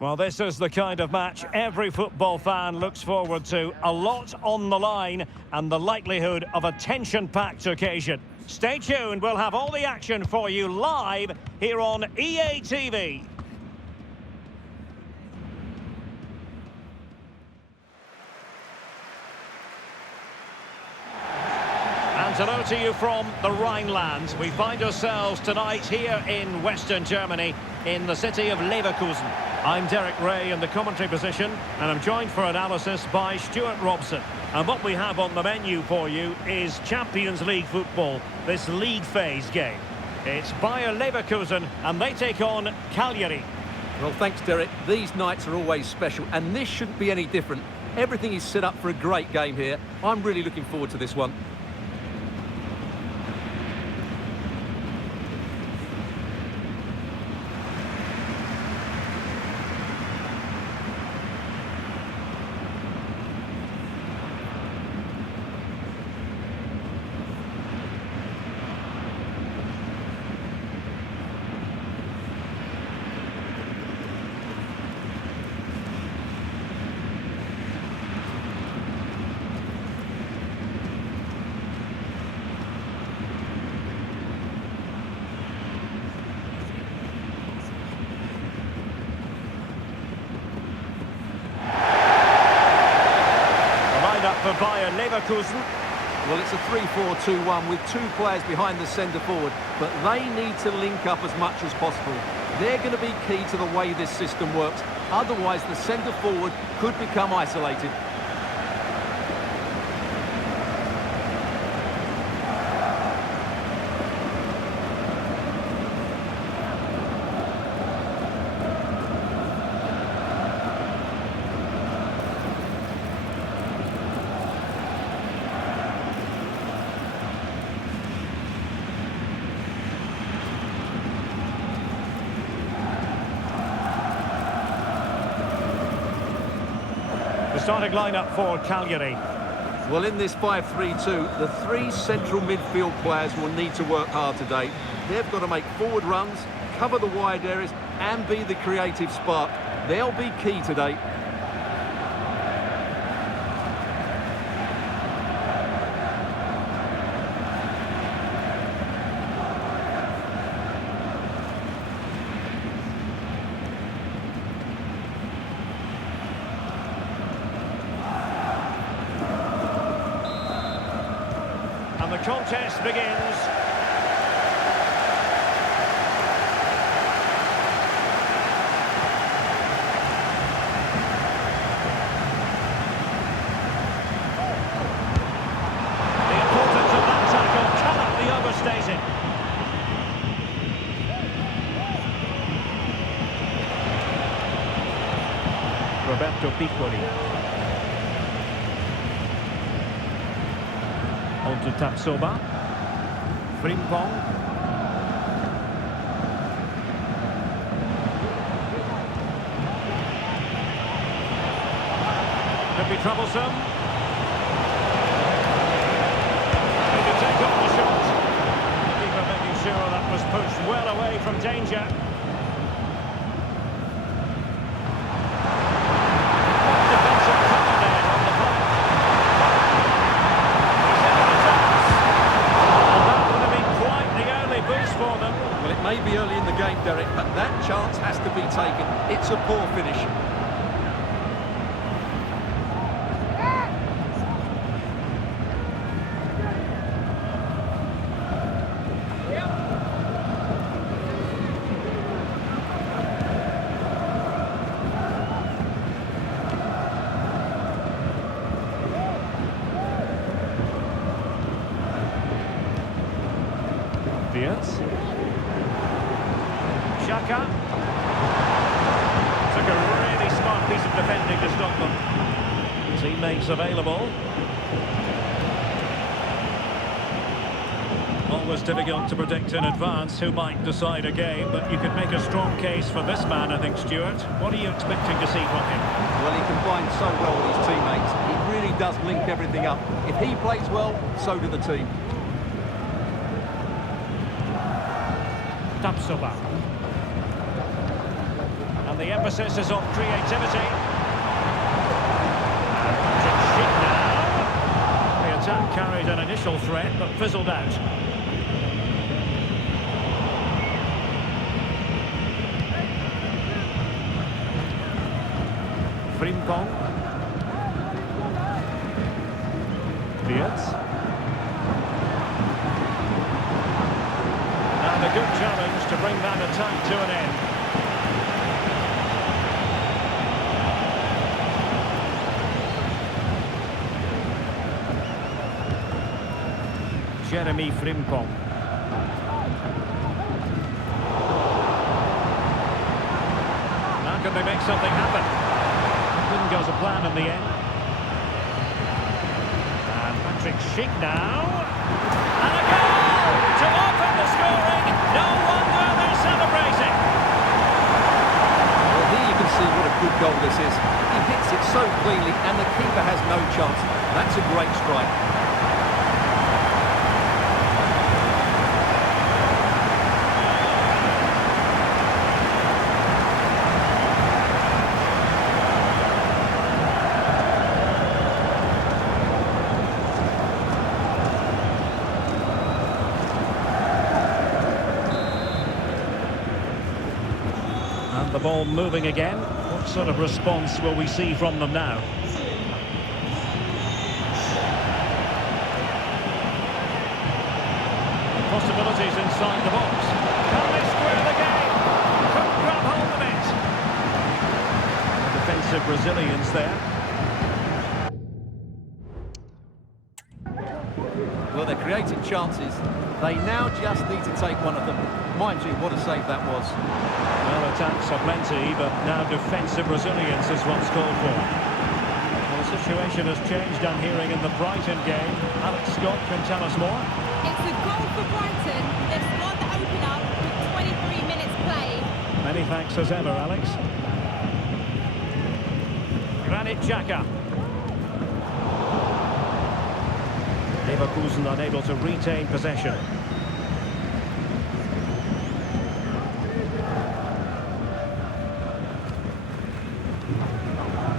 Well, this is the kind of match every football fan looks forward to. A lot on the line and the likelihood of a tension-packed occasion. Stay tuned, we'll have all the action for you live here on EA TV. And hello to you from the Rhineland. We find ourselves tonight here in Western Germany, in the city of Leverkusen. I'm Derek Ray in the commentary position, and I'm joined for analysis by Stuart Robson. And what we have on the menu for you is Champions League football, this league phase game. It's Bayer Leverkusen, and they take on Cagliari. Well, thanks, Derek. These nights are always special, and this shouldn't be any different. Everything is set up for a great game here. I'm really looking forward to this one. For Bayer Leverkusen. Well, it's a 3-4-2-1 with two players behind the centre forward, but they need to link up as much as possible. They're going to be key to the way this system works. Otherwise, the centre forward could become isolated. The starting lineup for Cagliari. Well, in this 5-3-2, the three central midfield players will need to work hard today. They've got to make forward runs, cover the wide areas, and be the creative spark. They'll be key today. And the contest begins. The importance of that tackle cannot be overstated. Roberto Piccoli. On to Tapsoba. Frimpong. Could be troublesome. He could take on the shot. The keeper making sure that was pushed well away from danger. Defensive cover there on the flank. Boost for them. Well, it may be early in the game, Derek, but that chance has to be taken. It's a poor finish. Xhaka. Took a really smart piece of defending to stop them. Teammates available. Always difficult to predict in advance who might decide a game, but you could make a strong case for this man, I think, Stuart. What are you expecting to see from him? Well, he combines so well with his teammates. He really does link everything up. If he plays well, so do the team. Tapsoba. And the emphasis is on creativity. And now. The attack carried an initial threat, but fizzled out. Frimpong. Beards. And a good challenge to bring that attack to an end. Jeremy Frimpong. How can they make something happen? Didn't go to plan in the end. And Patrick Schick now. And a goal to open the scoring. No wonder they're celebrating. Well, here you can see what a good goal this is. He hits it so cleanly and the keeper has no chance. That's a great strike. And the ball moving again. What sort of response will we see from them now? Possibilities inside the box. Can they square the game? Could grab hold of it. Defensive resilience there. Well, they're creating chances. They now just need to take one of them. Mind you, what a save that was. Well, attacks are plenty, but now defensive resilience is what's called for. Well, the situation has changed, I'm hearing, in the Brighton game. Alex Scott can tell us more. It's a goal for Brighton. They've scored the opener with 23 minutes played. Many thanks as ever, Alex. Granit Xhaka. Leverkusen unable to retain possession.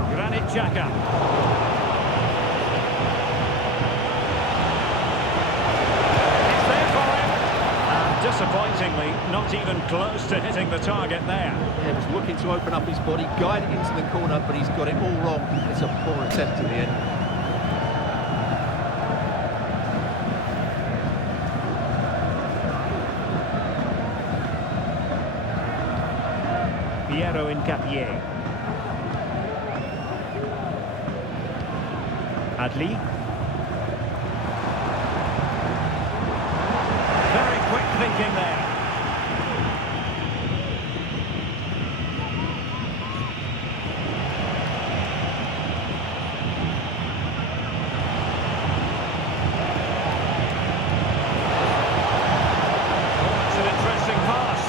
Granit Xhaka. It's there for him. And disappointingly, not even close to hitting the target there. He was looking to open up his body, guide it into the corner, but he's got it all wrong. It's a poor attempt in the end. Capier. Adli. Very quick thinking there. It's an interesting pass.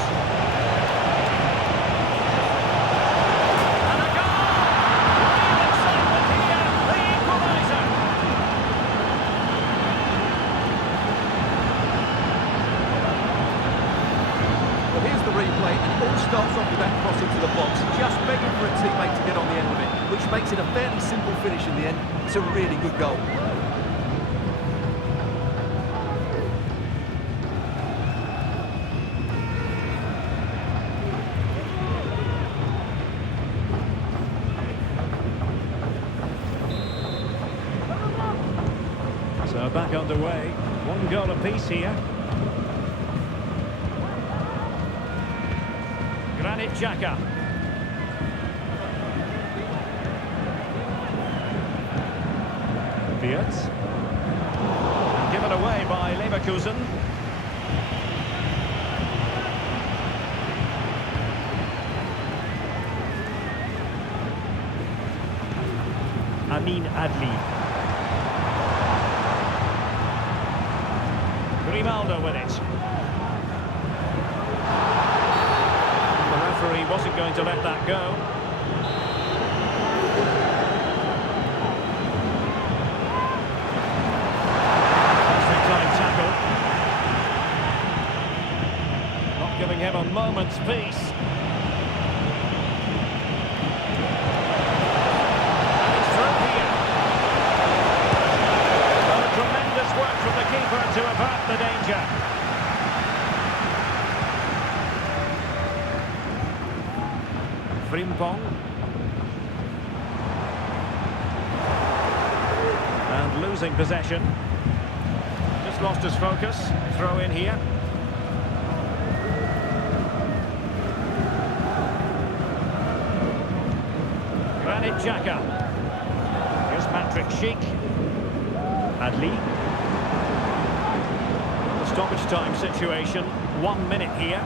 Replay, and it all starts off with that cross into the box, just begging for a teammate to get on the end of it, which makes it a fairly simple finish in the end. It's a really good goal. So back underway, one goal apiece here. Granit Xhaka. Beards. Given away by Leverkusen. Amin Adli. Grimaldo with it. The referee wasn't going to let that go. Time tackle. Not giving him a moment's peace. Frimpong. And losing possession. Just lost his focus. Throw in here. Granit Xhaka. Here's Patrick Schick. Adli. The stoppage time situation. 1 minute here.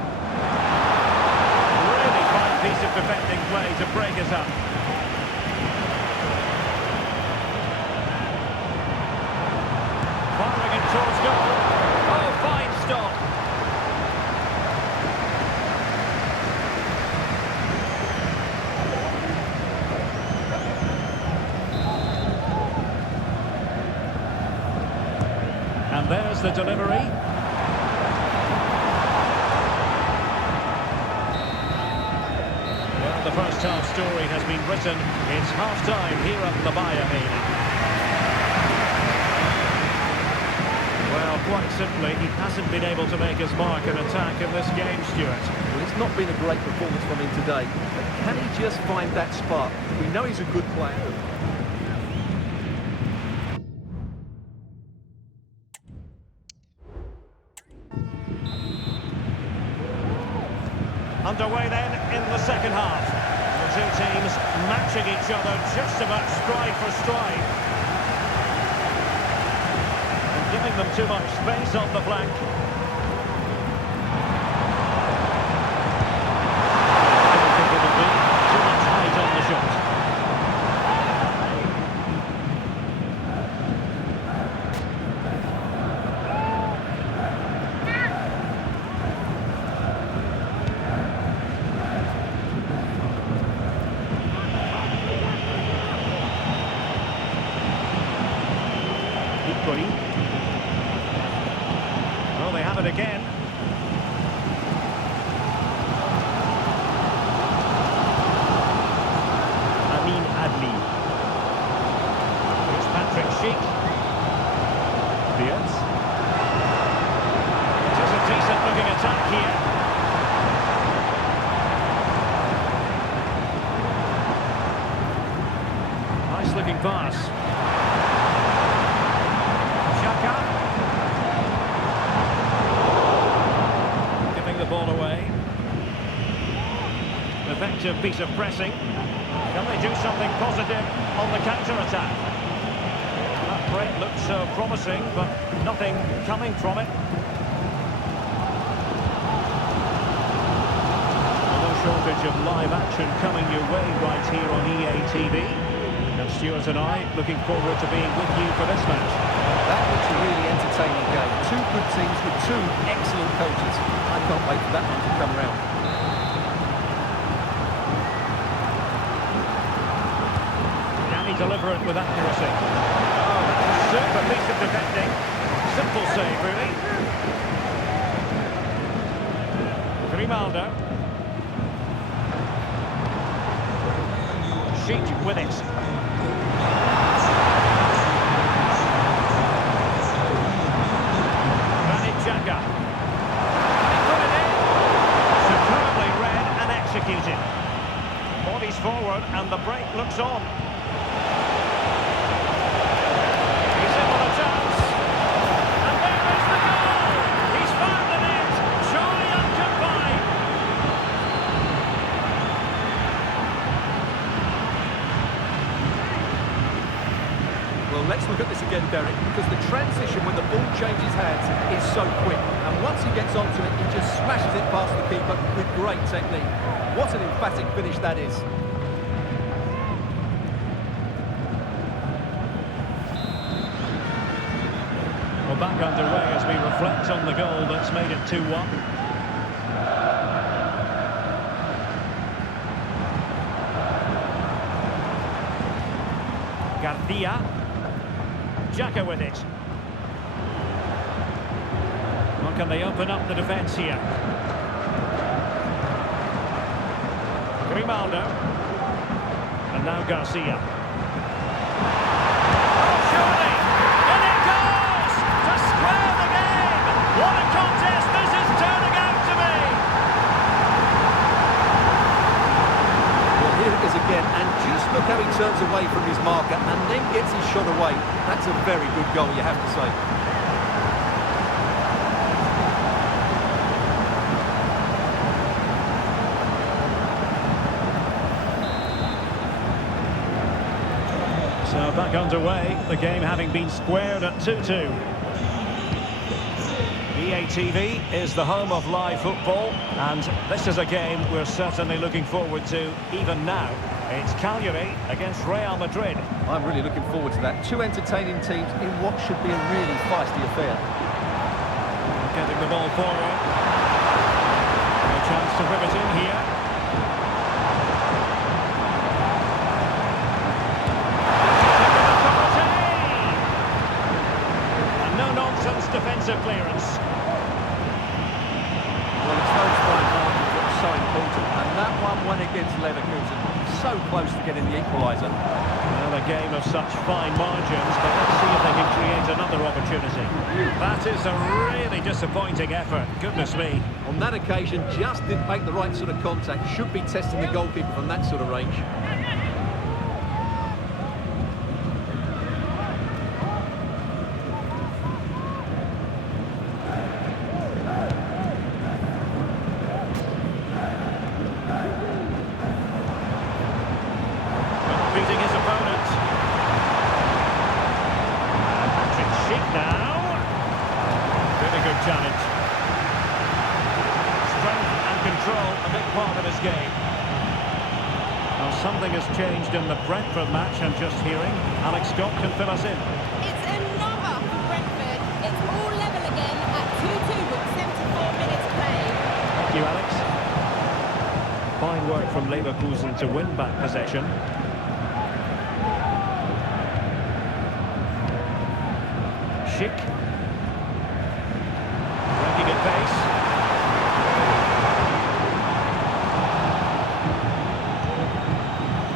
Really fine piece of defending play to break us up. Firing it towards goal. Oh, fine stop. And there's the delivery. Well, the first half story has been written. It's half-time here at the Bayern. Well, quite simply, he hasn't been able to make his mark and attack in this game, Stuart. Well, it's not been a great performance from him today, but can he just find that spark? We know he's a good player. Underway then in the second half. The two teams matching each other just about stride for stride. And giving them too much space on the flank. I don't think it'll be too much height on the shot. Well, they have it again. Amin Adli. Here's Patrick Schick. Beers. It is a decent-looking attack here. Nice-looking pass. The ball away. Effective piece of pressing. Can they do something positive on the counter-attack? That break looked so promising, but nothing coming from it. No shortage of live action coming your way right here on EA TV. And Stuart and I looking forward to being with you for this match. That looks a really entertaining game. Two good teams with two excellent coaches. I can't wait for that one to come round. Can he deliver it with accuracy? Oh, that's a super piece of defending. Simple save, really. Grimaldo. Sheet with it. Xhaka. He put it in. Superbly read and executed. Bodies forward and the break looks on. He's in with a chance. And there is the goal. He's found the net. Joy unconfined. Well, let's look at this again, Derek, because the transition when the ball changes hands is so quick. And once he gets onto it, he just smashes it past the keeper with great technique. What an emphatic finish that is. Well, back underway as we reflect on the goal that's made it 2-1. Garcia. Xhaka with it. Well, can they open up the defence here? Grimaldo. And now Garcia. Oh, surely! And it goes! To square the game! What a contest this is turning out to be! Well, here Look how he turns away from his marker and then gets his shot away. That's a very good goal, you have to say. So back underway, the game having been squared at 2-2. EA TV is the home of live football, and this is a game we're certainly looking forward to even now. It's Cagliari against Real Madrid. I'm really looking forward to that. Two entertaining teams in what should be a really feisty affair. Getting the ball forward. A chance to whip it in here. A no-nonsense defensive clearance. Well, it's those fine margins that are so important, and that one went against Leverkusen. So close to getting the equaliser. Well, a game of such fine margins, but let's see if they can create another opportunity. That is a really disappointing effort. Goodness me. On that occasion, just didn't make the right sort of contact. Should be testing the goalkeeper from that sort of range. Beating his opponent. Now, really good challenge. Strength and control, a big part of his game. Well, something has changed in the Brentford match, I'm just hearing. Alex Scott can fill us in. It's another for Brentford. It's all level again at 2-2 with 74 minutes played. Thank you, Alex. Fine work from Leverkusen to win back possession. Schick. Working at pace.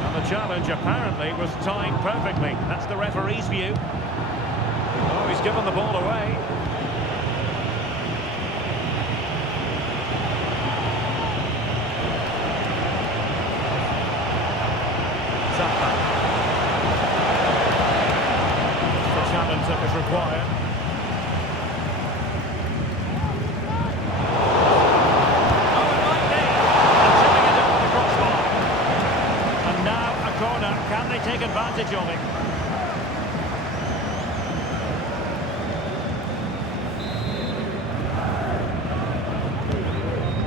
And the challenge apparently was timed perfectly. That's the referee's view. Oh, he's given the ball away. Zappa. Challenge that was required. Oh, it might be. And tipping it over the crossbar. And now a corner. Can they take advantage of it?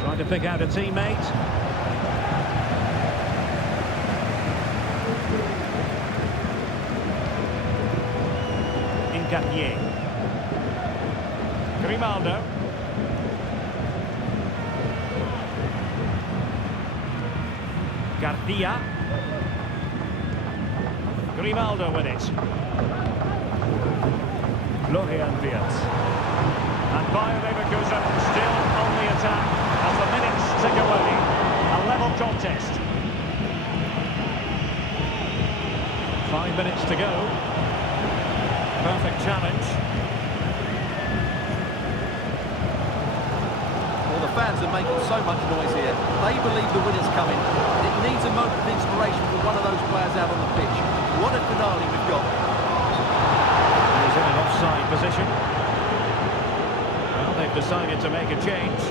Trying to pick out a teammate. Gagne. Grimaldo. Garcia. Grimaldo with it. Florian Wirtz. And Bayer Leverkusen still on the attack as the minutes tick away. A level contest. 5 minutes to go. Perfect challenge. Well, the fans are making so much noise here. They believe the winner's coming. It needs a moment of inspiration for one of those players out on the pitch. What a finale we've got. He's in an offside position. Well, they've decided to make a change.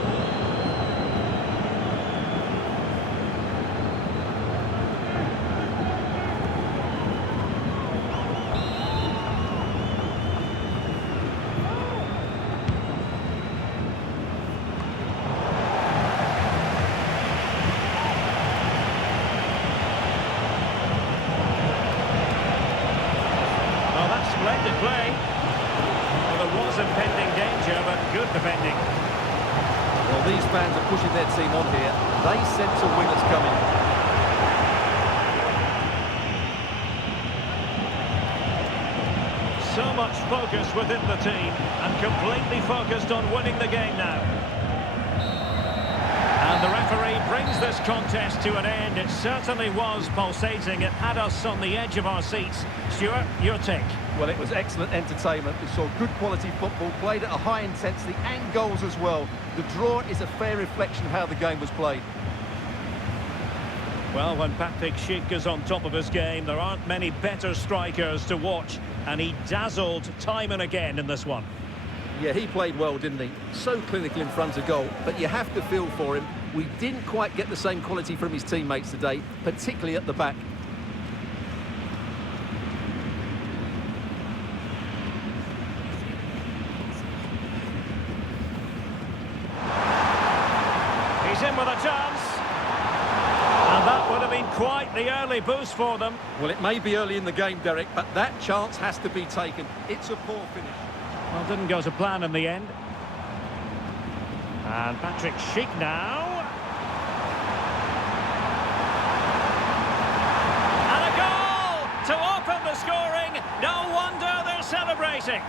Splendid play. Well, there was impending danger, but good defending. Well, these fans are pushing their team on here. They sense a winner's coming. So much focus within the team, and completely focused on winning the game now. And the referee brings this contest to an end. It certainly was pulsating. It had us on the edge of our seats. Stuart, your take. Well, it was excellent entertainment. We saw good quality football, played at a high intensity and goals as well. The draw is a fair reflection of how the game was played. Well, when Patrick Schick is on top of his game, there aren't many better strikers to watch, and he dazzled time and again in this one. Yeah, he played well, didn't he? So clinical in front of goal, but you have to feel for him. We didn't quite get the same quality from his teammates today, particularly at the back. He's in with a chance. And that would have been quite the early boost for them. Well, it may be early in the game, Derek, but that chance has to be taken. It's a poor finish. Well, didn't go to plan in the end. And Patrick Schick now. And a goal to open the scoring. No wonder they're celebrating.